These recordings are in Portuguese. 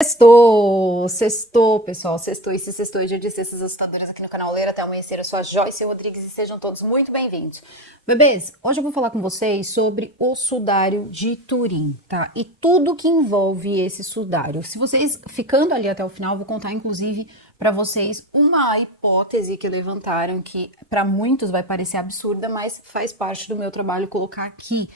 Sextou, pessoal, sextou, e se sextou, dia de sextas assustadoras aqui no canal Ler Até Amanhecer. Eu sou a Joyce Rodrigues e sejam todos muito bem-vindos. Bebês, hoje eu vou falar com vocês sobre o sudário de Turim, tá? E tudo que envolve esse sudário. Se vocês, ficando ali até o final, eu vou contar, inclusive, para vocês uma hipótese que levantaram que para muitos vai parecer absurda, mas faz parte do meu trabalho colocar aqui.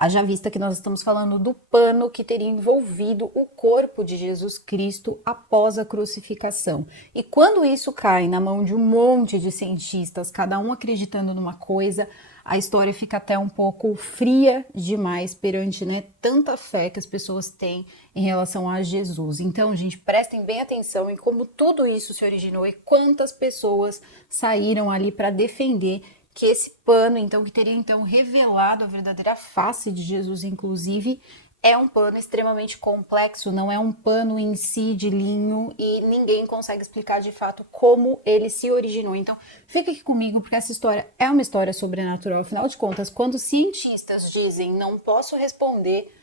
Haja vista que nós estamos falando do pano que teria envolvido o corpo de Jesus Cristo após a crucificação. E quando isso cai na mão de um monte de cientistas, cada um acreditando numa coisa, a história fica até um pouco fria demais perante, né, tanta fé que as pessoas têm em relação a Jesus. Então, gente, prestem bem atenção em como tudo isso se originou e quantas pessoas saíram ali para defender que esse pano, então, que teria então revelado a verdadeira face de Jesus, inclusive, é um pano extremamente complexo, não é um pano em si de linho e ninguém consegue explicar de fato como ele se originou. Então, fica aqui comigo porque essa história é uma história sobrenatural. Afinal de contas, quando cientistas dizem não posso responder,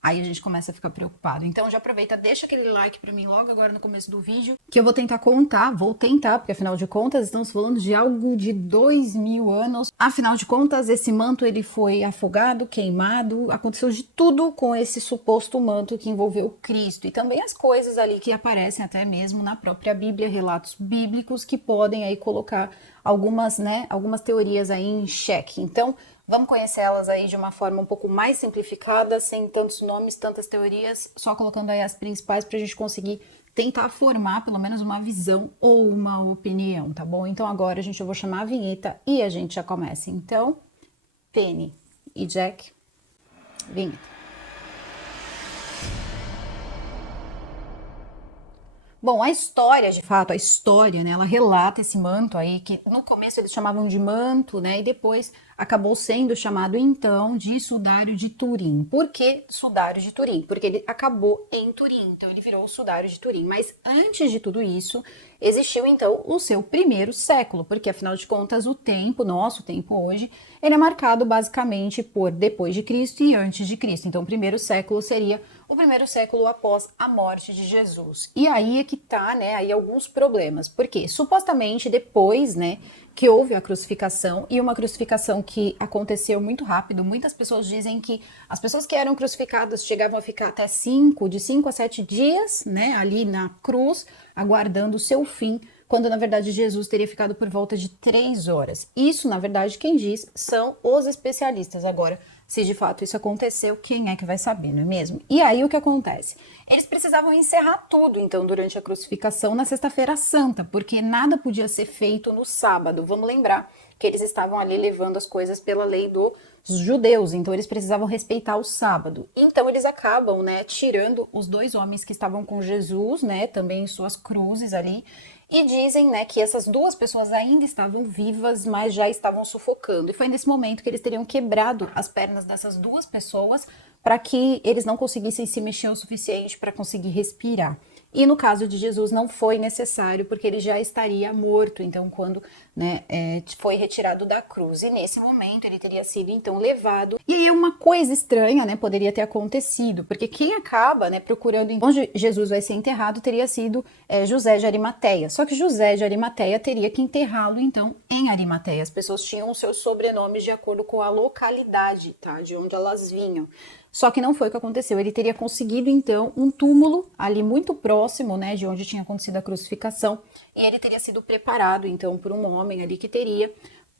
aí a gente começa a ficar preocupado. Então já aproveita, deixa aquele like pra mim logo agora no começo do vídeo, que eu vou tentar contar, porque afinal de contas estamos falando de algo de 2000 anos. Afinal de contas, esse manto ele foi afogado, queimado, aconteceu de tudo com esse suposto manto que envolveu Cristo. E também as coisas ali que aparecem até mesmo na própria Bíblia, relatos bíblicos que podem aí colocar algumas, né, algumas teorias aí em xeque. Então, vamos conhecer elas aí de uma forma um pouco mais simplificada, sem tantos nomes, tantas teorias, só colocando aí as principais para a gente conseguir tentar formar pelo menos uma visão ou uma opinião, tá bom? Então agora eu vou chamar a vinheta e a gente já começa. Então, Penny e Jack, vinheta. Bom, a história, de fato, a história, né, ela relata esse manto aí, que no começo eles chamavam de manto, né, e depois acabou sendo chamado, então, de sudário de Turim. Por que sudário de Turim? Porque ele acabou em Turim, então ele virou o sudário de Turim. Mas antes de tudo isso, existiu, então, o seu primeiro século, porque, afinal de contas, o tempo, nosso tempo hoje, ele é marcado, basicamente, por depois de Cristo e antes de Cristo. Então, o primeiro século seria o primeiro século após a morte de Jesus. E aí é que tá, né, aí alguns problemas. Porque supostamente depois, né, que houve a crucificação e uma crucificação que aconteceu muito rápido, muitas pessoas dizem que as pessoas que eram crucificadas chegavam a ficar até de 5 a 7 dias, né, ali na cruz, aguardando o seu fim, quando na verdade Jesus teria ficado por volta de 3 horas. Isso, na verdade, quem diz são os especialistas. Agora, se de fato isso aconteceu, quem é que vai saber, não é mesmo? E aí o que acontece? Eles precisavam encerrar tudo, então, durante a crucificação na Sexta-feira Santa, porque nada podia ser feito no sábado. Vamos lembrar que eles estavam ali levando as coisas pela lei dos judeus, então eles precisavam respeitar o sábado. Então eles acabam, né, tirando os dois homens que estavam com Jesus, né, também em suas cruzes ali, e dizem, né, que essas duas pessoas ainda estavam vivas, mas já estavam sufocando. E foi nesse momento que eles teriam quebrado as pernas dessas duas pessoas para que eles não conseguissem se mexer o suficiente para conseguir respirar. E no caso de Jesus não foi necessário, porque ele já estaria morto, então, quando, né, foi retirado da cruz. E nesse momento ele teria sido, então, levado. E aí uma coisa estranha, né, poderia ter acontecido, porque quem acaba, né, procurando onde Jesus vai ser enterrado teria sido José de Arimateia. Só que José de Arimateia teria que enterrá-lo, então, em Arimateia. As pessoas tinham os seus sobrenomes de acordo com a localidade, tá, de onde elas vinham. Só que não foi o que aconteceu. Ele teria conseguido, então, um túmulo ali muito próximo, né, de onde tinha acontecido a crucificação, e ele teria sido preparado, então, por um homem ali que teria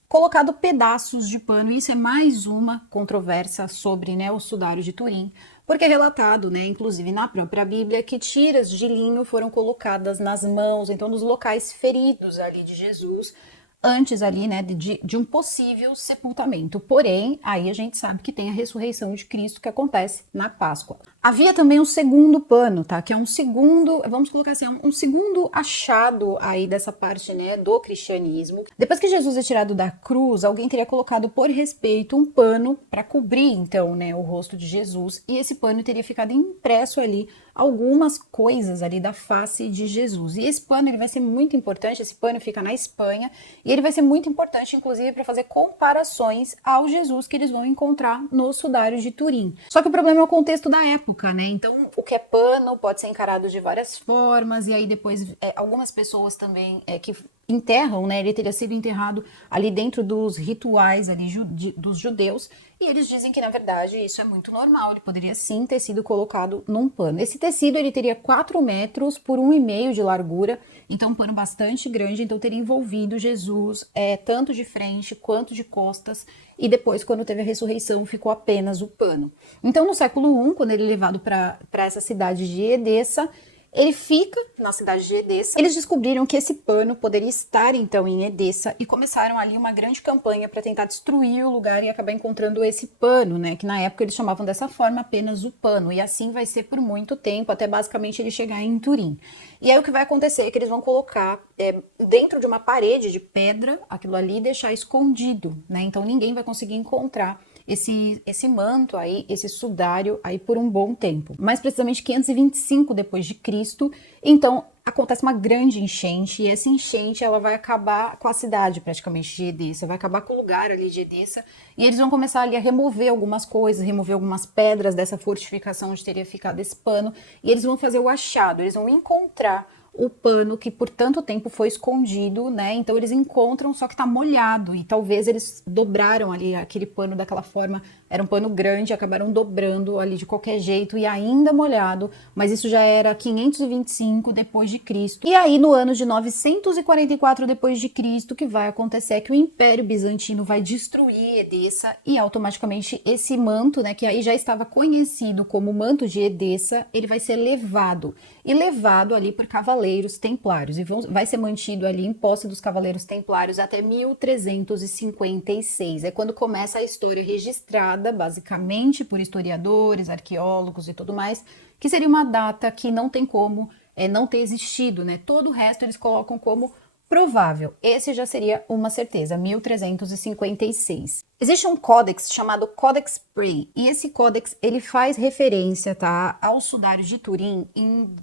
colocado pedaços de pano. Isso é mais uma controvérsia sobre, né, o sudário de Turim, porque é relatado, né, inclusive na própria Bíblia, que tiras de linho foram colocadas nas mãos, então, nos locais feridos ali de Jesus, antes ali, né, de um possível sepultamento. Porém, aí a gente sabe que tem a ressurreição de Cristo que acontece na Páscoa. Havia também um segundo pano, tá? Que é um segundo, vamos colocar assim, um segundo achado aí dessa parte, né, do cristianismo. Depois que Jesus é tirado da cruz, alguém teria colocado por respeito um pano para cobrir, então, né, o rosto de Jesus, e esse pano teria ficado impresso ali algumas coisas ali da face de Jesus. E esse pano ele vai ser muito importante, esse pano fica na Espanha, e ele vai ser muito importante, inclusive, para fazer comparações ao Jesus que eles vão encontrar no Sudário de Turim. Só que o problema é o contexto da época, né? Então, o que é pano pode ser encarado de várias formas, e aí depois algumas pessoas também que enterram, né? Ele teria sido enterrado ali dentro dos rituais ali dos judeus, e eles dizem que, na verdade, isso é muito normal, ele poderia sim ter sido colocado num pano. Esse tecido, ele teria 4 metros por 1,5 de largura, então um pano bastante grande, então teria envolvido Jesus tanto de frente quanto de costas, e depois, quando teve a ressurreição, ficou apenas o pano. Então, no século I, quando ele é levado para essa cidade de Edessa, ele fica na cidade de Edessa. Eles descobriram que esse pano poderia estar, então, em Edessa e começaram ali uma grande campanha para tentar destruir o lugar e acabar encontrando esse pano, né? Que na época eles chamavam dessa forma apenas o pano. E assim vai ser por muito tempo, até basicamente ele chegar em Turim. E aí o que vai acontecer é que eles vão colocar dentro de uma parede de pedra aquilo ali e deixar escondido, né? Então ninguém vai conseguir encontrar esse manto aí, esse sudário aí por um bom tempo. Mais precisamente 525 depois de Cristo, então acontece uma grande enchente e essa enchente ela vai acabar com a cidade praticamente de Edessa, vai acabar com o lugar ali de Edessa e eles vão começar ali a remover algumas coisas, remover algumas pedras dessa fortificação onde teria ficado esse pano e eles vão fazer o achado, eles vão encontrar o pano que por tanto tempo foi escondido, né? Então eles encontram, só que tá molhado e talvez eles dobraram ali aquele pano daquela forma, era um pano grande, acabaram dobrando ali de qualquer jeito e ainda molhado, mas isso já era 525 depois de Cristo. E aí no ano de 944 depois de Cristo que vai acontecer é que o Império Bizantino vai destruir Edessa e automaticamente esse manto, né, que aí já estava conhecido como manto de Edessa, ele vai ser levado ali por cavaleiros templários e vai ser mantido ali em posse dos cavaleiros templários até 1356. É quando começa a história registrada, basicamente por historiadores, arqueólogos e tudo mais, que seria uma data que não tem como não ter existido, né? Todo o resto eles colocam como provável. Esse já seria uma certeza, 1356. Existe um códex chamado Codex Prey, e esse códex ele faz referência, tá, ao sudário de Turim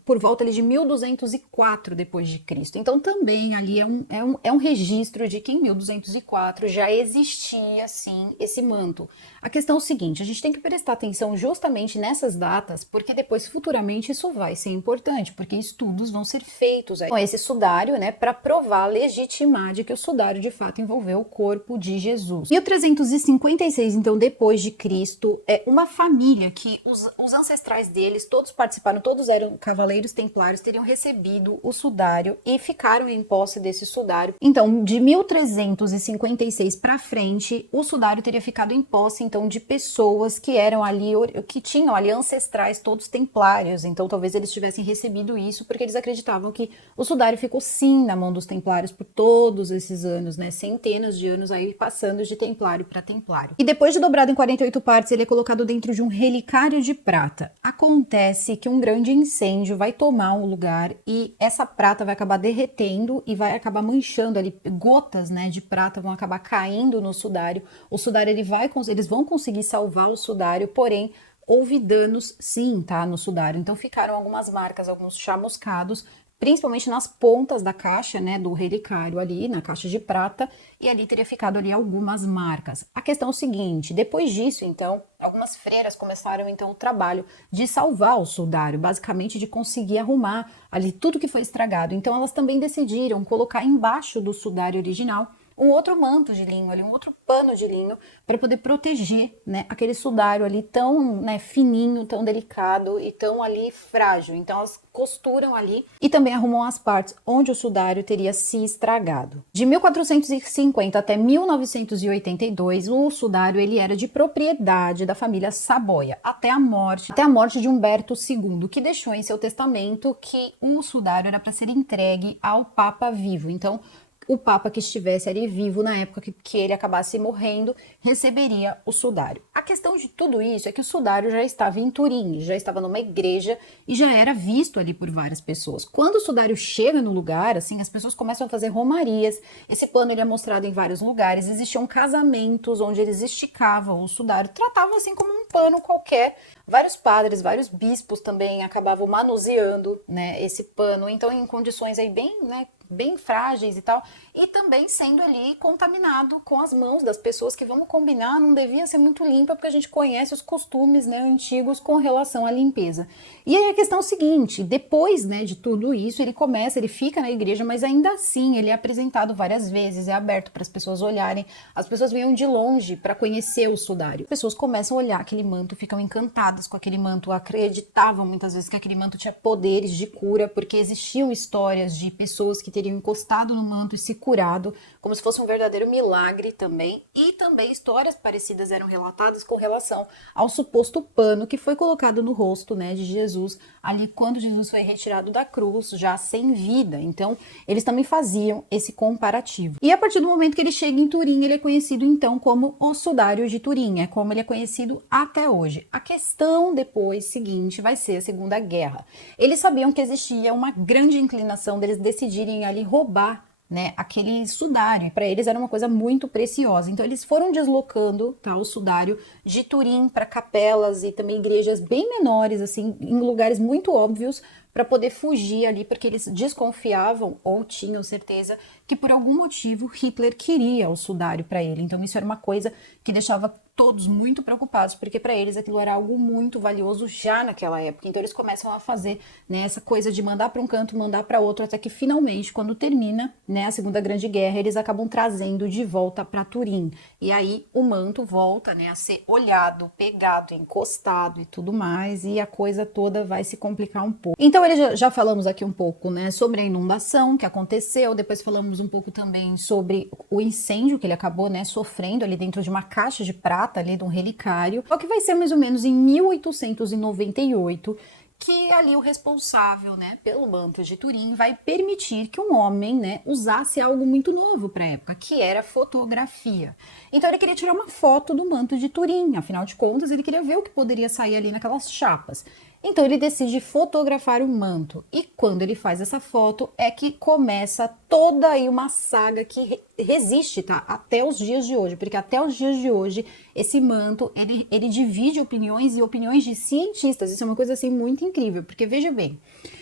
por volta ali, de 1204 depois de Cristo. Então também ali é um registro de que em 1204 já existia sim esse manto. A questão é o seguinte, a gente tem que prestar atenção justamente nessas datas, porque depois futuramente isso vai ser importante, porque estudos vão ser feitos aí com esse sudário, né, para provar, legitimar de que o sudário de fato envolveu o corpo de Jesus. 1356, então, depois de Cristo, uma família que os ancestrais deles, todos participaram, todos eram cavaleiros templários, teriam recebido o sudário e ficaram em posse desse sudário. Então, de 1356 para frente, o sudário teria ficado em posse, então, de pessoas que eram ali, que tinham ali ancestrais todos templários. Então, talvez eles tivessem recebido isso porque eles acreditavam que o sudário ficou sim na mão dos templários por todos esses anos, né? Centenas de anos aí passando de templário para templário. E depois de dobrado em 48 partes, ele é colocado dentro de um relicário de prata. Acontece que um grande incêndio vai tomar o lugar e essa prata vai acabar derretendo e vai acabar manchando ali, gotas, né, de prata vão acabar caindo no sudário. O sudário eles vão conseguir salvar o sudário, porém houve danos sim, tá, no sudário. Então ficaram algumas marcas, alguns chamuscados, principalmente nas pontas da caixa, né, do relicário ali, na caixa de prata, e ali teria ficado ali algumas marcas. A questão é o seguinte, depois disso, então, algumas freiras começaram, então, o trabalho de salvar o sudário, basicamente de conseguir arrumar ali tudo que foi estragado. Então, elas também decidiram colocar embaixo do sudário original um outro manto de linho ali, um outro pano de linho para poder proteger, né, aquele sudário ali tão, né, fininho, tão delicado e tão ali frágil. Então elas costuram ali e também arrumam as partes onde o sudário teria se estragado. De 1450 até 1982, o sudário ele era de propriedade da família Saboia até a morte de Humberto II, que deixou em seu testamento que o sudário era para ser entregue ao Papa vivo. Então o Papa que estivesse ali vivo na época que ele acabasse morrendo, receberia o sudário. A questão de tudo isso é que o sudário já estava em Turim, já estava numa igreja e já era visto ali por várias pessoas. Quando o sudário chega no lugar, assim, as pessoas começam a fazer romarias, esse pano ele é mostrado em vários lugares, existiam casamentos onde eles esticavam o sudário, tratavam assim como um pano qualquer. Vários padres, vários bispos também acabavam manuseando, né, esse pano, então em condições aí bem, né, bem frágeis e tal, e também sendo ali contaminado com as mãos das pessoas que, vamos combinar, não devia ser muito limpa, porque a gente conhece os costumes, né, antigos com relação à limpeza. E aí a questão é o seguinte, depois, né, de tudo isso, ele fica na igreja, mas ainda assim ele é apresentado várias vezes, é aberto para as pessoas olharem, as pessoas vinham de longe para conhecer o sudário. As pessoas começam a olhar aquele manto, ficam encantadas com aquele manto, acreditavam muitas vezes que aquele manto tinha poderes de cura, porque existiam histórias de pessoas que teriam encostado no manto e se curado, como se fosse um verdadeiro milagre também, e também histórias parecidas eram relatadas com relação ao suposto pano que foi colocado no rosto, né, de Jesus, ali quando Jesus foi retirado da cruz, já sem vida. Então, eles também faziam esse comparativo. E a partir do momento que ele chega em Turim, ele é conhecido então como o sudário de Turim, é como ele é conhecido até hoje. A questão depois seguinte vai ser a Segunda Guerra. Eles sabiam que existia uma grande inclinação deles decidirem ali roubar, né, aquele sudário, e para eles era uma coisa muito preciosa. Então eles foram deslocando, tá, o sudário de Turim para capelas e também igrejas bem menores, assim, em lugares muito óbvios, para poder fugir ali, porque eles desconfiavam ou tinham certeza que por algum motivo Hitler queria o sudário para ele. Então isso era uma coisa que deixava todos muito preocupados, porque para eles aquilo era algo muito valioso já naquela época. Então eles começam a fazer, né, essa coisa de mandar para um canto, mandar para outro, até que finalmente, quando termina, né, a Segunda Grande Guerra, eles acabam trazendo de volta para Turim. E aí o manto volta, né, a ser olhado, pegado, encostado e tudo mais, e a coisa toda vai se complicar um pouco. Então eles já falamos aqui um pouco, né, sobre a inundação que aconteceu, depois falamos um pouco também sobre o incêndio que ele acabou, né, sofrendo ali dentro de uma caixa de prata ali de um relicário, o que vai ser mais ou menos em 1898 que ali o responsável, né, pelo manto de Turim vai permitir que um homem, né, usasse algo muito novo para a época, que era fotografia. Então ele queria tirar uma foto do manto de Turim, afinal de contas ele queria ver o que poderia sair ali naquelas chapas. Então ele decide fotografar o manto, e quando ele faz essa foto é que começa toda aí uma saga que resiste, tá, até os dias de hoje, porque até os dias de hoje esse manto, ele divide opiniões e opiniões de cientistas. Isso é uma coisa assim muito incrível, porque veja bem,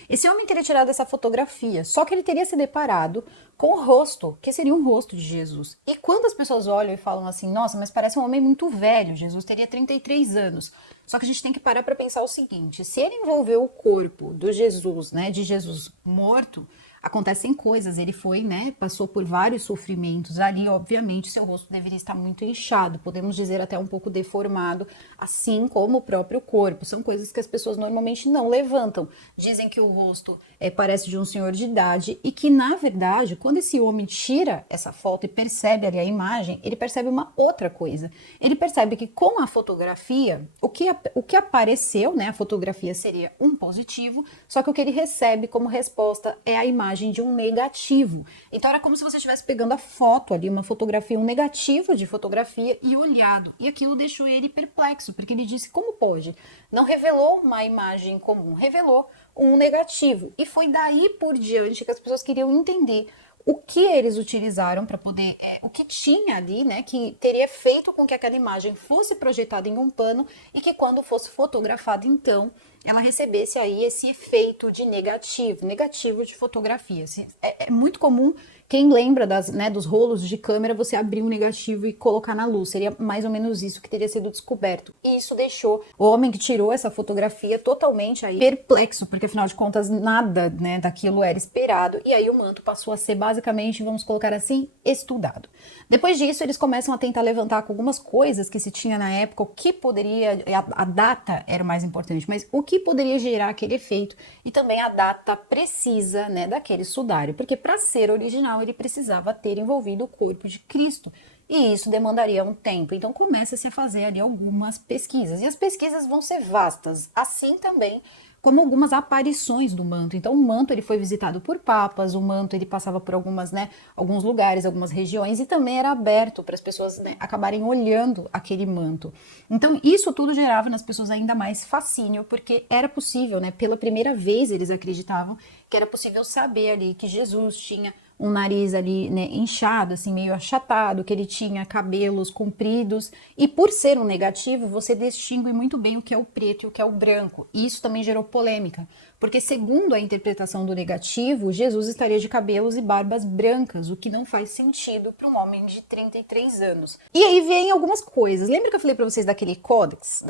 esse homem teria tirado essa fotografia, só que ele teria se deparado com o rosto, que seria um rosto de Jesus. E quando as pessoas olham e falam assim, nossa, mas parece um homem muito velho, Jesus teria 33 anos. Só que a gente tem que parar para pensar o seguinte, se ele envolveu o corpo do Jesus, né, de Jesus morto, acontecem coisas, ele foi, né, passou por vários sofrimentos ali, obviamente seu rosto deveria estar muito inchado, podemos dizer até um pouco deformado, assim como o próprio corpo. São coisas que as pessoas normalmente não levantam. Dizem que o rosto parece de um senhor de idade e que, na verdade, quando esse homem tira essa foto e percebe ali a imagem, ele percebe uma outra coisa. Ele percebe que com a fotografia, o que apareceu, né, a fotografia seria um positivo, só que o que ele recebe como resposta é a imagem de um negativo. Então era como se você estivesse pegando a foto ali, uma fotografia, um negativo de fotografia e olhado. E aquilo deixou ele perplexo, porque ele disse, como pode? Não revelou uma imagem comum, revelou um negativo. E foi daí por diante que as pessoas queriam entender o que eles utilizaram para poder, o que tinha ali, né, que teria feito com que aquela imagem fosse projetada em um pano e que quando fosse fotografada, então, ela recebesse aí esse efeito de negativo de fotografia. É muito comum, quem lembra dos rolos de câmera, você abrir um negativo e colocar na luz. Seria mais ou menos isso que teria sido descoberto. E isso deixou o homem que tirou essa fotografia totalmente aí perplexo, porque afinal de contas nada, né, daquilo era esperado. E aí o manto passou a ser basicamente, vamos colocar assim, estudado. Depois disso, eles começam a tentar levantar com algumas coisas que se tinha na época, o que poderia, a data era o mais importante, mas o que poderia gerar aquele efeito e também a data precisa, né, daquele sudário, porque para ser original ele precisava ter envolvido o corpo de Cristo. E isso demandaria um tempo. Então começa-se a fazer ali algumas pesquisas. E as pesquisas vão ser vastas. Assim também como algumas aparições do manto. Então o manto ele foi visitado por papas, o manto ele passava por alguns lugares, algumas regiões, e também era aberto para as pessoas, né, acabarem olhando aquele manto. Então isso tudo gerava nas pessoas ainda mais fascínio, porque era possível, né, pela primeira vez eles acreditavam que era possível saber ali que Jesus tinha um nariz ali, né, inchado, assim, meio achatado, que ele tinha cabelos compridos. E por ser um negativo, você distingue muito bem o que é o preto e o que é o branco. E isso também gerou polêmica, porque segundo a interpretação do negativo, Jesus estaria de cabelos e barbas brancas, o que não faz sentido para um homem de 33 anos. E aí vem algumas coisas. Lembra que eu falei para vocês daquele códex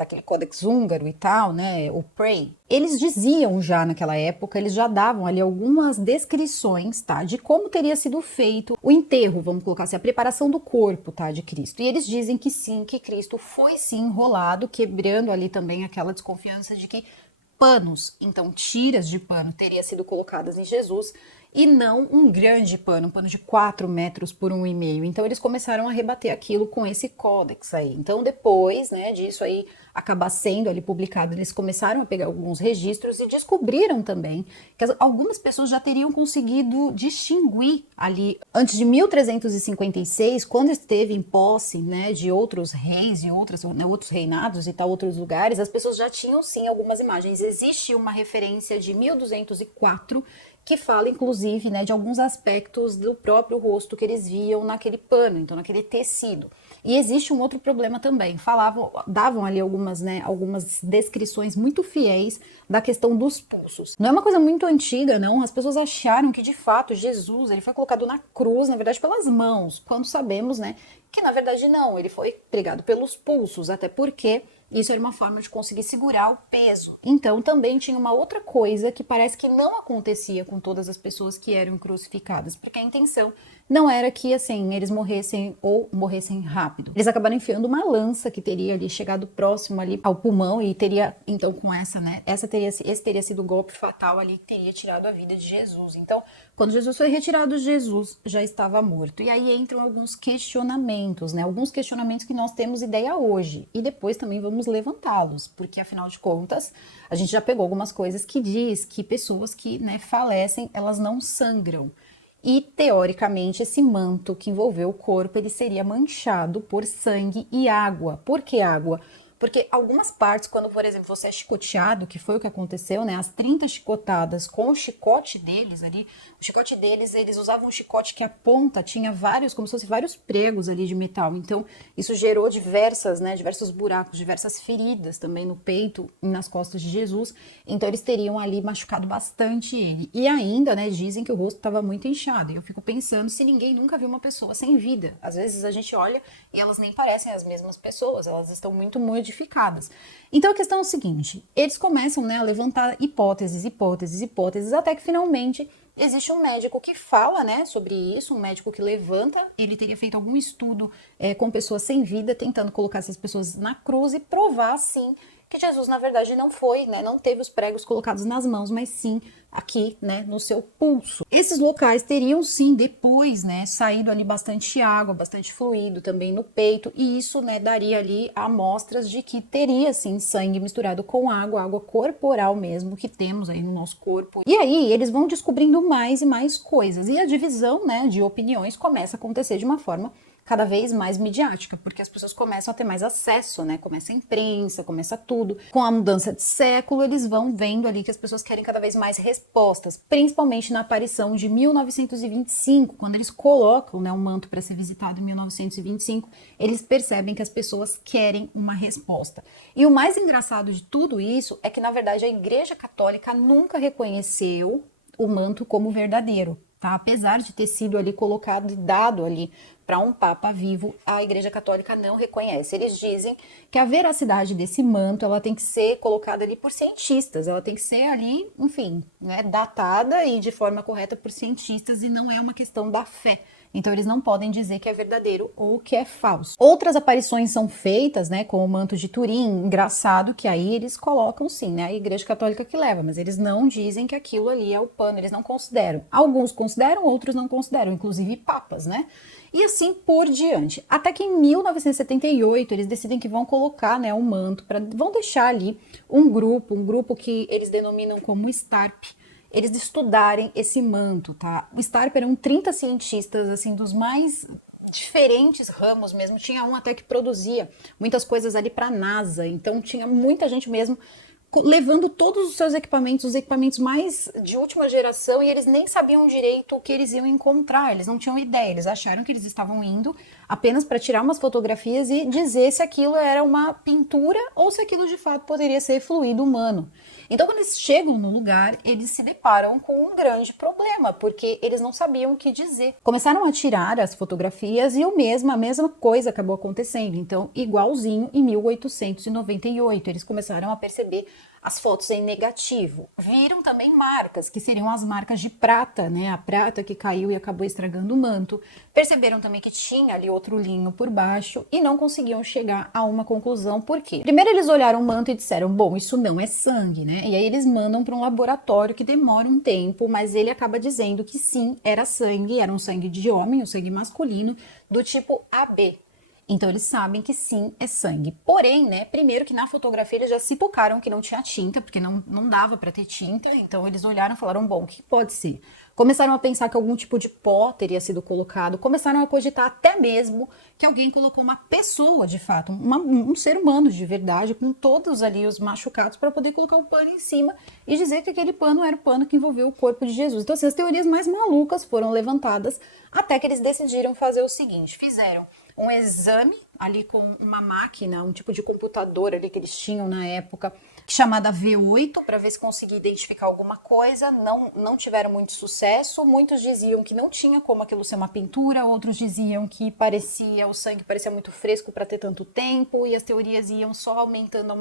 húngaro e tal, né, o Pray? Eles diziam já naquela época, eles já davam ali algumas descrições, tá, de como teria sido feito o enterro, vamos colocar assim, a preparação do corpo, tá, de Cristo. E eles dizem que sim, que Cristo foi sim enrolado, quebrando ali também aquela desconfiança de que panos, então tiras de pano teriam sido colocadas em Jesus e não um grande pano, um pano de 4 metros por 1,5. Então eles começaram a rebater aquilo com esse códex aí. Então depois, né, disso aí acabar sendo ali publicado, eles começaram a pegar alguns registros e descobriram também que algumas pessoas já teriam conseguido distinguir ali antes de 1356, quando esteve em posse, né, de outros reis e outros reinados e tal, outros lugares, as pessoas já tinham sim algumas imagens. Existe uma referência de 1204 que fala, inclusive, né, de alguns aspectos do próprio rosto que eles viam naquele pano, então naquele tecido. E existe um outro problema também. Davam ali algumas, né, algumas descrições muito fiéis da questão dos pulsos. Não é uma coisa muito antiga, não. As pessoas acharam que de fato Jesus ele foi colocado na cruz, na verdade, pelas mãos, quando sabemos, né, que na verdade não. Ele foi pregado pelos pulsos, até porque isso era uma forma de conseguir segurar o peso. Então também tinha uma outra coisa que parece que não acontecia com todas as pessoas que eram crucificadas, porque a intenção não era que assim eles morressem ou morressem rápido. Eles acabaram enfiando uma lança que teria ali chegado próximo ali ao pulmão e teria então com essa, né, esse teria sido o golpe fatal ali que teria tirado a vida de Jesus. Então, quando Jesus foi retirado, Jesus já estava morto. E aí entram alguns questionamentos, né? Alguns questionamentos que nós temos ideia hoje e depois também vamos levantá-los, porque afinal de contas, a gente já pegou algumas coisas que diz que pessoas que, né, falecem, elas não sangram. E, teoricamente, esse manto que envolveu o corpo, ele seria manchado por sangue e água. Por que água? Porque algumas partes, quando, por exemplo, você é chicoteado, que foi o que aconteceu, né? As 30 chicotadas com o chicote deles ali, o chicote deles, eles usavam um chicote que a ponta tinha vários, como se fosse vários pregos ali de metal. Então, isso gerou diversos buracos, diversas feridas também no peito e nas costas de Jesus. Então, eles teriam ali machucado bastante ele. E ainda, né, dizem que o rosto estava muito inchado. E eu fico pensando se ninguém nunca viu uma pessoa sem vida. Às vezes a gente olha e elas nem parecem as mesmas pessoas, elas estão muito modificadas. Então a questão é o seguinte, eles começam, né, a levantar hipóteses, até que finalmente existe um médico que fala, né, sobre isso, um médico que levanta, ele teria feito algum estudo com pessoas sem vida, tentando colocar essas pessoas na cruz e provar, sim, que Jesus, na verdade, não foi, né, não teve os pregos colocados nas mãos, mas sim aqui, né, no seu pulso. Esses locais teriam, sim, depois, né, saído ali bastante água, bastante fluido também no peito, e isso, né, daria ali amostras de que teria, sim, sangue misturado com água corporal mesmo, que temos aí no nosso corpo. E aí, eles vão descobrindo mais e mais coisas, e a divisão, né, de opiniões começa a acontecer de uma forma cada vez mais midiática, porque as pessoas começam a ter mais acesso, né? Começa a imprensa, começa tudo. Com a mudança de século, eles vão vendo ali que as pessoas querem cada vez mais respostas, principalmente na aparição de 1925, quando eles colocam, né, um manto para ser visitado em 1925, eles percebem que as pessoas querem uma resposta. E o mais engraçado de tudo isso é que, na verdade, a Igreja Católica nunca reconheceu o manto como verdadeiro. Tá? Apesar de ter sido ali colocado e dado ali para um Papa vivo, a Igreja Católica não reconhece. Eles dizem que a veracidade desse manto ela tem que ser colocada ali por cientistas, ela tem que ser ali, enfim, né, datada e de forma correta por cientistas e não é uma questão da fé. Então eles não podem dizer que é verdadeiro ou que é falso. Outras aparições são feitas, né, com o manto de Turim, engraçado que aí eles colocam sim, né, a Igreja Católica que leva, mas eles não dizem que aquilo ali é o pano, eles não consideram. Alguns consideram, outros não consideram, inclusive papas, né? E assim por diante. Até que em 1978 eles decidem que vão colocar, né, um manto, vão deixar ali um grupo que eles denominam como STARP, eles estudarem esse manto, tá? O STARP eram 30 cientistas, assim, dos mais diferentes ramos mesmo. Tinha um até que produzia muitas coisas ali para a NASA, então tinha muita gente mesmo levando todos os seus equipamentos, os equipamentos mais de última geração, e eles nem sabiam direito o que eles iam encontrar, eles não tinham ideia, eles acharam que eles estavam indo apenas para tirar umas fotografias e dizer se aquilo era uma pintura ou se aquilo de fato poderia ser fluido humano. Então, quando eles chegam no lugar, eles se deparam com um grande problema, porque eles não sabiam o que dizer. Começaram a tirar as fotografias e a mesma coisa acabou acontecendo. Então, igualzinho em 1898, eles começaram a perceber as fotos em negativo. Viram também marcas, que seriam as marcas de prata, né? A prata que caiu e acabou estragando o manto. Perceberam também que tinha ali outro linho por baixo e não conseguiam chegar a uma conclusão. Por quê? Primeiro eles olharam o manto e disseram, bom, isso não é sangue, né? E aí eles mandam para um laboratório que demora um tempo, mas ele acaba dizendo que sim, era um sangue de homem, um sangue masculino, do tipo AB. Então eles sabem que sim, é sangue. Porém, né, primeiro que na fotografia eles já se tocaram que não tinha tinta, porque não dava para ter tinta, então eles olharam e falaram, bom, o que pode ser? Começaram a pensar que algum tipo de pó teria sido colocado, começaram a cogitar até mesmo que alguém colocou uma pessoa, de fato, um ser humano de verdade, com todos ali os machucados, para poder colocar o pano em cima e dizer que aquele pano era o pano que envolveu o corpo de Jesus. Então, assim, as teorias mais malucas foram levantadas até que eles decidiram fazer o seguinte, fizeram um exame ali com uma máquina, um tipo de computador ali que eles tinham na época, chamada V8, para ver se conseguia identificar alguma coisa. Não tiveram muito sucesso. Muitos diziam que não tinha como aquilo ser uma pintura, outros diziam que o sangue parecia muito fresco para ter tanto tempo, e as teorias iam só aumentando.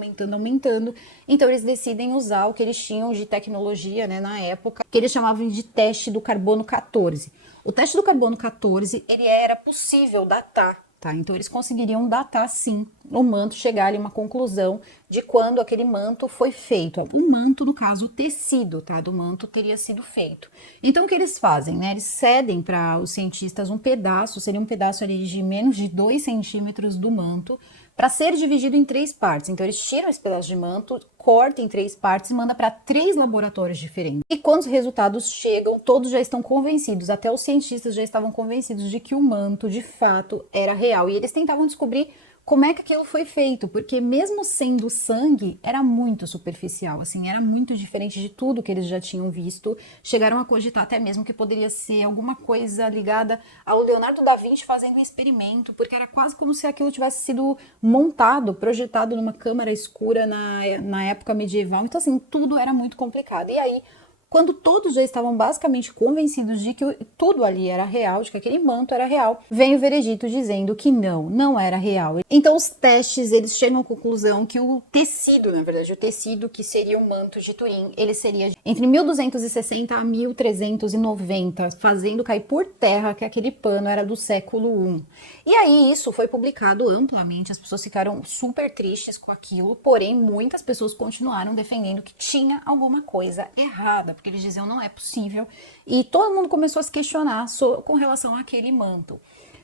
Então eles decidem usar o que eles tinham de tecnologia, né, na época, que eles chamavam de teste do carbono 14. O teste do carbono 14, ele era possível datar, tá? Então eles conseguiriam datar sim o manto, chegar ali a uma conclusão de quando aquele manto foi feito. O manto, no caso, o tecido, tá? Do manto teria sido feito. Então o que eles fazem, né? Eles cedem para os cientistas um pedaço, seria um pedaço ali de menos de 2 centímetros do manto, para ser dividido em 3 partes. Então eles tiram esse pedaço de manto, cortam em 3 partes e mandam para 3 laboratórios diferentes. E quando os resultados chegam, todos já estão convencidos, até os cientistas já estavam convencidos de que o manto de fato era real. E eles tentavam descobrir como é que aquilo foi feito, porque mesmo sendo sangue, era muito superficial, assim, era muito diferente de tudo que eles já tinham visto. Chegaram a cogitar até mesmo que poderia ser alguma coisa ligada ao Leonardo da Vinci fazendo um experimento, porque era quase como se aquilo tivesse sido montado, projetado numa câmara escura na época medieval. Então, assim, tudo era muito complicado. E aí, quando todos já estavam basicamente convencidos de que tudo ali era real, de que aquele manto era real, vem o veredito dizendo que não era real. Então os testes, eles chegam à conclusão que o tecido, na verdade, o tecido que seria o manto de Turim, ele seria entre 1260 a 1390, fazendo cair por terra que aquele pano era do século I. E aí isso foi publicado amplamente, as pessoas ficaram super tristes com aquilo, porém muitas pessoas continuaram defendendo que tinha alguma coisa errada, porque eles diziam não é possível, e todo mundo começou a se questionar com relação àquele manto.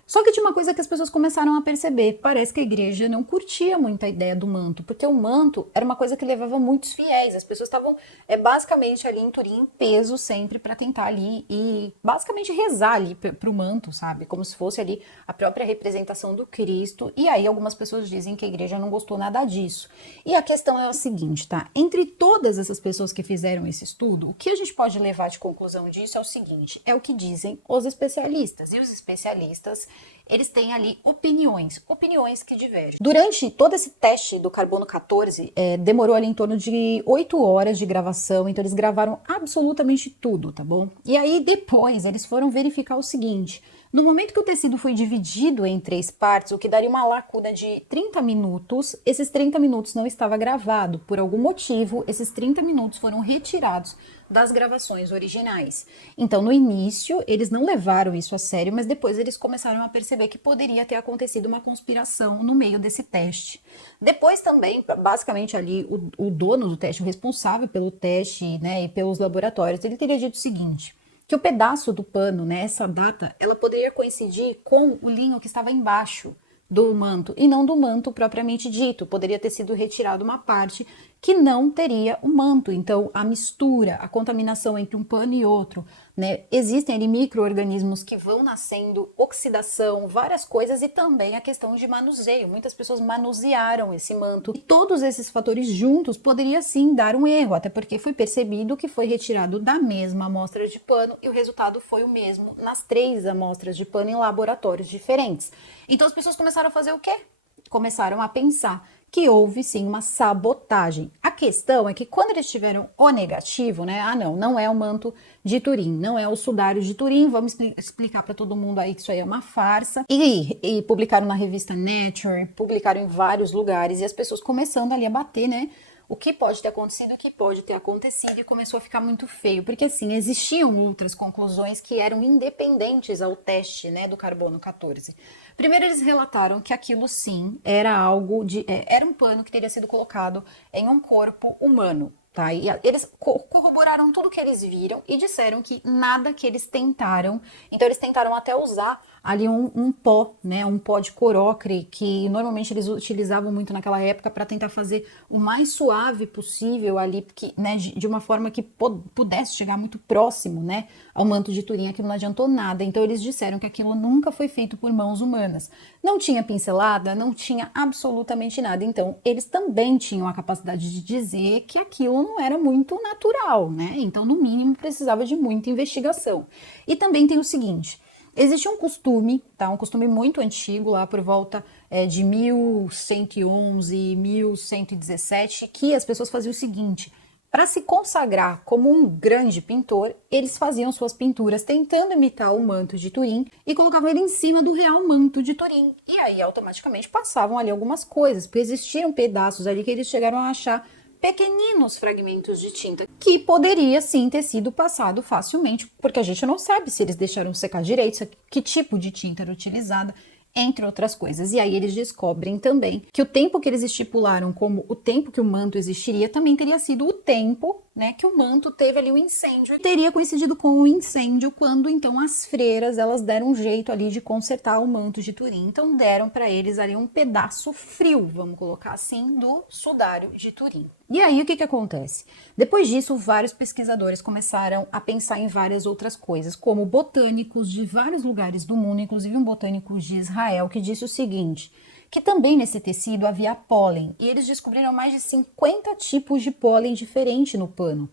Só que tinha uma coisa que as pessoas começaram a perceber, parece que a igreja não curtia muito a ideia do manto, porque o manto era uma coisa que levava muitos fiéis, as pessoas estavam basicamente ali em Turim em peso sempre para tentar ali e basicamente rezar ali para o manto, sabe, como se fosse ali a própria representação do Cristo, e aí algumas pessoas dizem que a igreja não gostou nada disso. E a questão é a seguinte, tá, entre todas essas pessoas que fizeram esse estudo, o que a gente pode levar de conclusão disso é o seguinte, é o que dizem os especialistas, e os especialistas eles têm ali opiniões que divergem. Durante todo esse teste do carbono 14, demorou ali em torno de 8 horas de gravação, então eles gravaram absolutamente tudo, tá bom? E aí depois eles foram verificar o seguinte, no momento que o tecido foi dividido em 3 partes, o que daria uma lacuna de 30 minutos, esses 30 minutos não estava gravado. Por algum motivo, esses 30 minutos foram retirados das gravações originais. Então, no início, eles não levaram isso a sério, mas depois eles começaram a perceber que poderia ter acontecido uma conspiração no meio desse teste. Depois também, basicamente ali, o dono do teste, o responsável pelo teste, né, e pelos laboratórios, ele teria dito o seguinte, que o pedaço do pano, né, essa data, ela poderia coincidir com o linho que estava embaixo do manto, e não do manto propriamente dito. Poderia ter sido retirado uma parte que não teria o manto. Então, a mistura, a contaminação entre um pano e outro, né? Existem ali micro-organismos que vão nascendo, oxidação, várias coisas e também a questão de manuseio. Muitas pessoas manusearam esse manto. E todos esses fatores juntos poderia sim dar um erro, até porque foi percebido que foi retirado da mesma amostra de pano e o resultado foi o mesmo nas 3 amostras de pano em laboratórios diferentes. Então as pessoas começaram a fazer o quê? Começaram a pensar que houve sim uma sabotagem. A questão é que quando eles tiveram o negativo, né? Ah, não é o manto de Turim, não é o sudário de Turim, vamos explicar para todo mundo aí que isso aí é uma farsa. E publicaram na revista Nature, publicaram em vários lugares e as pessoas começando ali a bater, né? O que pode ter acontecido, o que pode ter acontecido, e começou a ficar muito feio, porque assim, existiam outras conclusões que eram independentes ao teste, né, do carbono 14. Primeiro, eles relataram que aquilo sim era era um pano que teria sido colocado em um corpo humano. Tá? E eles corroboraram tudo que eles viram e disseram que nada que eles tentaram. Então, eles tentaram até usar ali um pó, né? Um pó de corócre, que normalmente eles utilizavam muito naquela época para tentar fazer o mais suave possível ali, porque, né, de uma forma que pudesse chegar muito próximo, né, ao manto de Turim. Aquilo não adiantou nada. Então, eles disseram que aquilo nunca foi feito por mãos humanas. Não tinha pincelada, não tinha absolutamente nada. Então, eles também tinham a capacidade de dizer que aquilo não era muito natural, né? Então, no mínimo, precisava de muita investigação. E também tem o seguinte: existe um costume, tá? Um costume muito antigo, lá por volta de 1111, 1117, que as pessoas faziam o seguinte: para se consagrar como um grande pintor, eles faziam suas pinturas tentando imitar o manto de Turim e colocavam ele em cima do real manto de Turim. E aí automaticamente passavam ali algumas coisas, porque existiam pedaços ali que eles chegaram a achar pequeninos fragmentos de tinta que poderia sim ter sido passado facilmente, porque a gente não sabe se eles deixaram secar direito, que tipo de tinta era utilizada, entre outras coisas. E aí eles descobrem também que o tempo que eles estipularam como o tempo que o manto existiria também teria sido o tempo, né, que o manto teve ali o incêndio. Teria coincidido com o incêndio quando então as freiras, elas deram um jeito ali de consertar o manto de Turim. Então deram para eles ali um pedaço frio, vamos colocar assim, do sudário de Turim. E aí o que acontece? Depois disso, vários pesquisadores começaram a pensar em várias outras coisas, como botânicos de vários lugares do mundo, inclusive um botânico de Israel, que disse o seguinte: que também nesse tecido havia pólen, e eles descobriram mais de 50 tipos de pólen diferente no pano.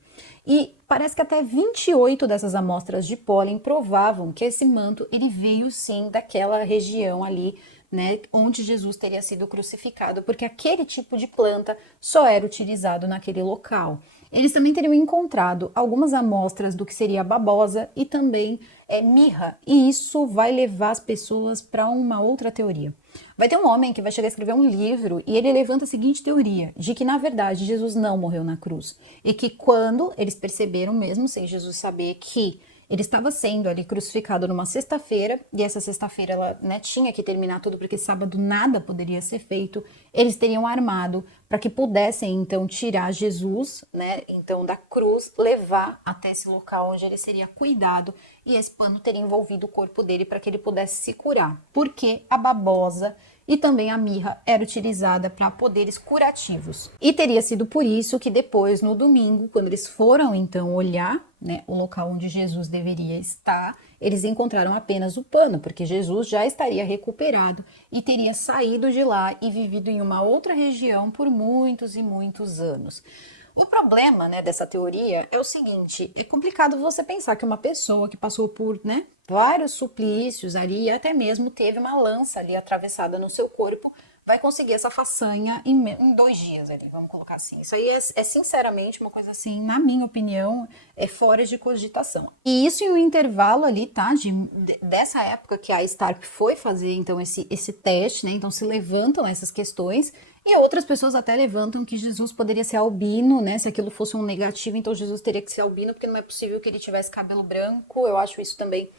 E parece que até 28 dessas amostras de pólen provavam que esse manto ele veio sim daquela região ali, né, onde Jesus teria sido crucificado, porque aquele tipo de planta só era utilizado naquele local. Eles também teriam encontrado algumas amostras do que seria a babosa e também mirra, e isso vai levar as pessoas para uma outra teoria. Vai ter um homem que vai chegar a escrever um livro e ele levanta a seguinte teoria, de que na verdade Jesus não morreu na cruz, e que quando eles perceberam, mesmo sem Jesus saber, que ele estava sendo ali crucificado numa sexta-feira, e essa sexta-feira ela, né, tinha que terminar tudo, porque sábado nada poderia ser feito. Eles teriam armado para que pudessem então tirar Jesus, né, então da cruz, levar até esse local onde ele seria cuidado, e esse pano teria envolvido o corpo dele para que ele pudesse se curar. Porque a babosa e também a mirra era utilizada para poderes curativos. E teria sido por isso que depois, no domingo, quando eles foram então olhar, né, o local onde Jesus deveria estar, eles encontraram apenas o pano, porque Jesus já estaria recuperado e teria saído de lá e vivido em uma outra região por muitos e muitos anos. O problema, né, dessa teoria é o seguinte: é complicado você pensar que uma pessoa que passou por, né, vários suplícios ali, até mesmo teve uma lança ali atravessada no seu corpo, vai conseguir essa façanha em 2 dias ali, vamos colocar assim. Isso aí é sinceramente uma coisa assim, na minha opinião, é fora de cogitação. E isso em um intervalo ali, tá, dessa época que a Starp foi fazer então esse teste, né, então se levantam essas questões. E outras pessoas até levantam que Jesus poderia ser albino, né? Se aquilo fosse um negativo, então Jesus teria que ser albino, porque não é possível que ele tivesse cabelo branco. Eu acho isso também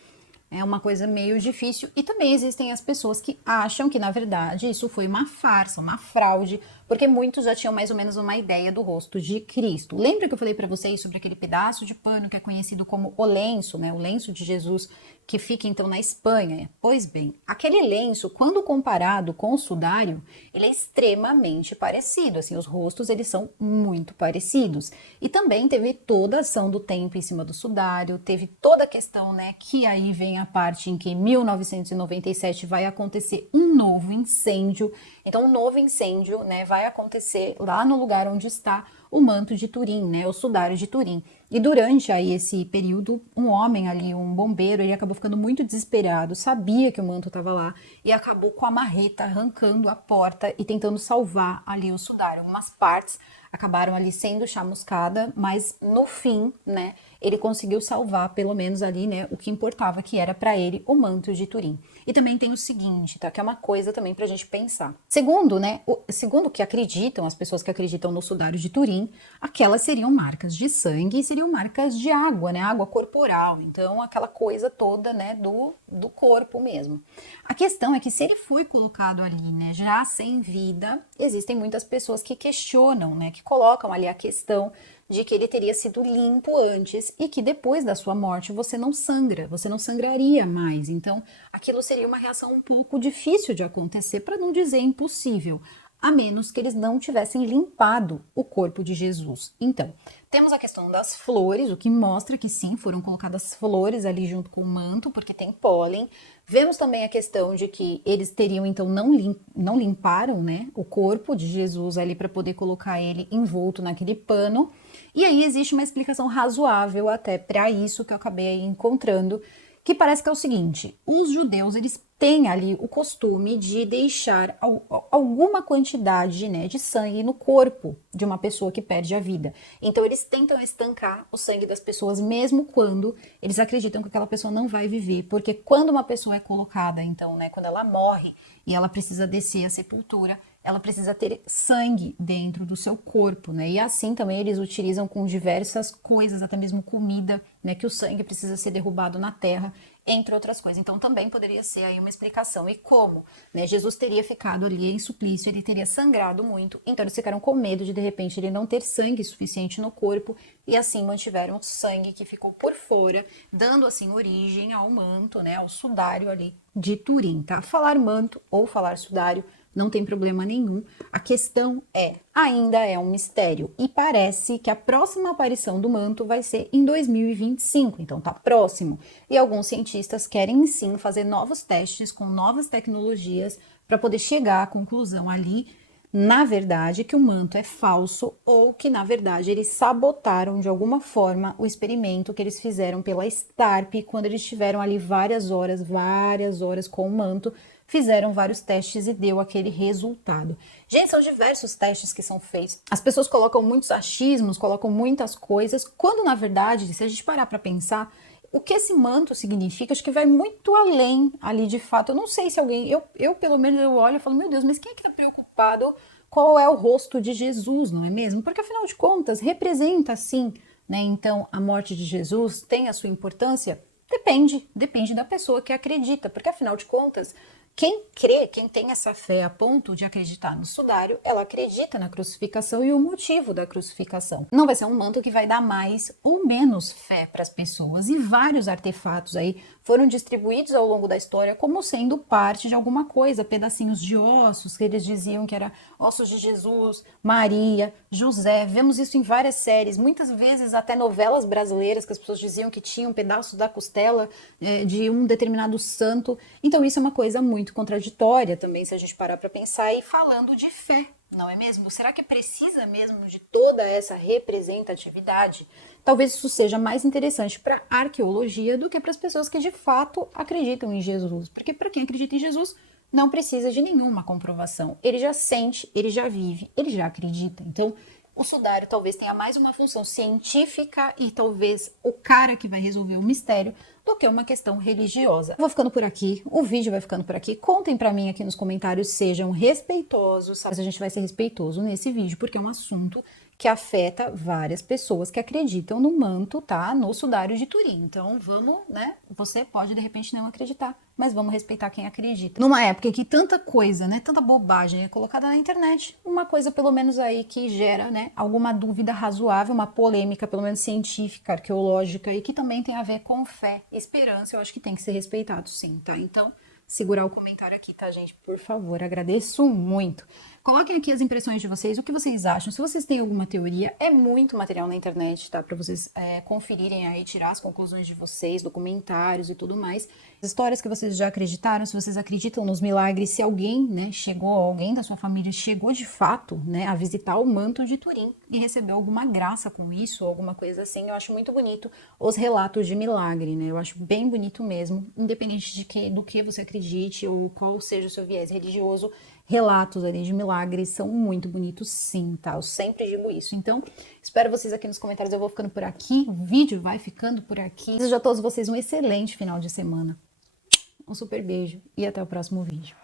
é uma coisa meio difícil. E também existem as pessoas que acham que, na verdade, isso foi uma farsa, uma fraude, porque muitos já tinham mais ou menos uma ideia do rosto de Cristo. Lembra que eu falei para vocês sobre aquele pedaço de pano que é conhecido como o lenço, né? O lenço de Jesus, que fica então na Espanha. Pois bem, aquele lenço, quando comparado com o sudário, ele é extremamente parecido, assim, os rostos eles são muito parecidos. E também teve toda a ação do tempo em cima do sudário, teve toda a questão, né, que aí vem a parte em que em 1997 vai acontecer um novo incêndio. Então, um novo incêndio, né, vai acontecer lá no lugar onde está o manto de Turim, né, o sudário de Turim. E durante aí esse período, um homem ali, um bombeiro, ele acabou ficando muito desesperado, sabia que o manto estava lá e acabou com a marreta arrancando a porta e tentando salvar ali o sudário. Algumas partes acabaram ali sendo chamuscada, mas no fim, né, ele conseguiu salvar pelo menos ali, né, o que importava, que era para ele o manto de Turim. E também tem o seguinte, tá, que é uma coisa também pra gente pensar. Segundo, né, segundo o que acreditam, as pessoas que acreditam no sudário de Turim, aquelas seriam marcas de sangue e seriam marcas de água, né, água corporal. Então, aquela coisa toda, né, do corpo mesmo. A questão é que se ele foi colocado ali, né, já sem vida, existem muitas pessoas que questionam, né, que colocam ali a questão de que ele teria sido limpo antes e que depois da sua morte você não sangra, você não sangraria mais. Então, aquilo seria uma reação um pouco difícil de acontecer, para não dizer impossível, a menos que eles não tivessem limpado o corpo de Jesus. Então, temos a questão das flores, o que mostra que sim, foram colocadas flores ali junto com o manto, porque tem pólen. Vemos também a questão de que eles teriam, então, não limparam, né, o corpo de Jesus ali para poder colocar ele envolto naquele pano. E aí existe uma explicação razoável até para isso que eu acabei aí encontrando, que parece que é o seguinte: os judeus, eles têm ali o costume de deixar alguma quantidade, né, de sangue no corpo de uma pessoa que perde a vida. Então eles tentam estancar o sangue das pessoas mesmo quando eles acreditam que aquela pessoa não vai viver, porque quando uma pessoa é colocada, então, né, quando ela morre e ela precisa descer à sepultura, ela precisa ter sangue dentro do seu corpo, né? E assim também eles utilizam com diversas coisas, até mesmo comida, né? Que o sangue precisa ser derrubado na terra, entre outras coisas. Então também poderia ser aí uma explicação. E como, né? Jesus teria ficado ali em suplício, ele teria sangrado muito, então eles ficaram com medo de repente ele não ter sangue suficiente no corpo e assim mantiveram o sangue que ficou por fora, dando assim origem ao manto, né? Ao sudário ali de Turim, tá? Falar manto ou falar sudário não tem problema nenhum. A questão ainda é um mistério e parece que a próxima aparição do manto vai ser em 2025, então tá próximo. E alguns cientistas querem sim fazer novos testes com novas tecnologias para poder chegar à conclusão ali, na verdade, que o manto é falso ou que na verdade eles sabotaram de alguma forma o experimento que eles fizeram pela Starp quando eles tiveram ali várias horas com o manto. Fizeram vários testes e deu aquele resultado. Gente, são diversos testes que são feitos. As pessoas colocam muitos achismos, colocam muitas coisas, quando na verdade, se a gente parar para pensar, o que esse manto significa, acho que vai muito além ali de fato. Eu não sei se alguém, eu pelo menos eu olho e falo, meu Deus, mas quem é que tá preocupado qual é o rosto de Jesus, não é mesmo? Porque afinal de contas, representa sim, né? Então, a morte de Jesus tem a sua importância? Depende da pessoa que acredita, porque afinal de contas, quem crê, quem tem essa fé a ponto de acreditar no sudário, ela acredita na crucificação e o motivo da crucificação. Não vai ser um manto que vai dar mais ou menos fé para as pessoas. E vários artefatos aí foram distribuídos ao longo da história como sendo parte de alguma coisa, pedacinhos de ossos que eles diziam que era ossos de Jesus, Maria, José. Vemos isso em várias séries, muitas vezes até novelas brasileiras que as pessoas diziam que tinham um pedaço da costela de um determinado santo. Então isso é uma coisa muito contraditória também, se a gente parar para pensar, e falando de fé, não é mesmo? Será que precisa mesmo de toda essa representatividade? Talvez isso seja mais interessante para a arqueologia do que para as pessoas que de fato acreditam em Jesus. Porque para quem acredita em Jesus, não precisa de nenhuma comprovação. Ele já sente, ele já vive, ele já acredita. Então, o sudário talvez tenha mais uma função científica e talvez o cara que vai resolver o mistério do que uma questão religiosa. Vou ficando por aqui, o vídeo vai ficando por aqui. Contem pra mim aqui nos comentários, sejam respeitosos, sabe? A gente vai ser respeitoso nesse vídeo porque é um assunto que afeta várias pessoas que acreditam no manto, tá? No sudário de Turim. Então, vamos, né? Você pode, de repente, não acreditar, mas vamos respeitar quem acredita. Numa época que tanta coisa, né? Tanta bobagem é colocada na internet, uma coisa, pelo menos, aí que gera, né? Alguma dúvida razoável, uma polêmica, pelo menos científica, arqueológica, e que também tem a ver com fé e esperança, eu acho que tem que ser respeitado, sim, tá? Então, segurar o comentário aqui, tá, gente? Por favor, agradeço muito. Coloquem aqui as impressões de vocês, o que vocês acham. Se vocês têm alguma teoria, é muito material na internet, tá? Para vocês conferirem aí, tirar as conclusões de vocês, documentários e tudo mais. As histórias que vocês já acreditaram, se vocês acreditam nos milagres, se alguém, né, alguém da sua família chegou de fato, né, a visitar o manto de Turim e recebeu alguma graça com isso, alguma coisa assim, eu acho muito bonito os relatos de milagre, né? Eu acho bem bonito mesmo, independente do que você acredite ou qual seja o seu viés religioso. Relatos ali de milagres são muito bonitos, sim, tá? Eu sempre digo isso. Então, espero vocês aqui nos comentários. Eu vou ficando por aqui. O vídeo vai ficando por aqui. Desejo a todos vocês um excelente final de semana. Um super beijo e até o próximo vídeo.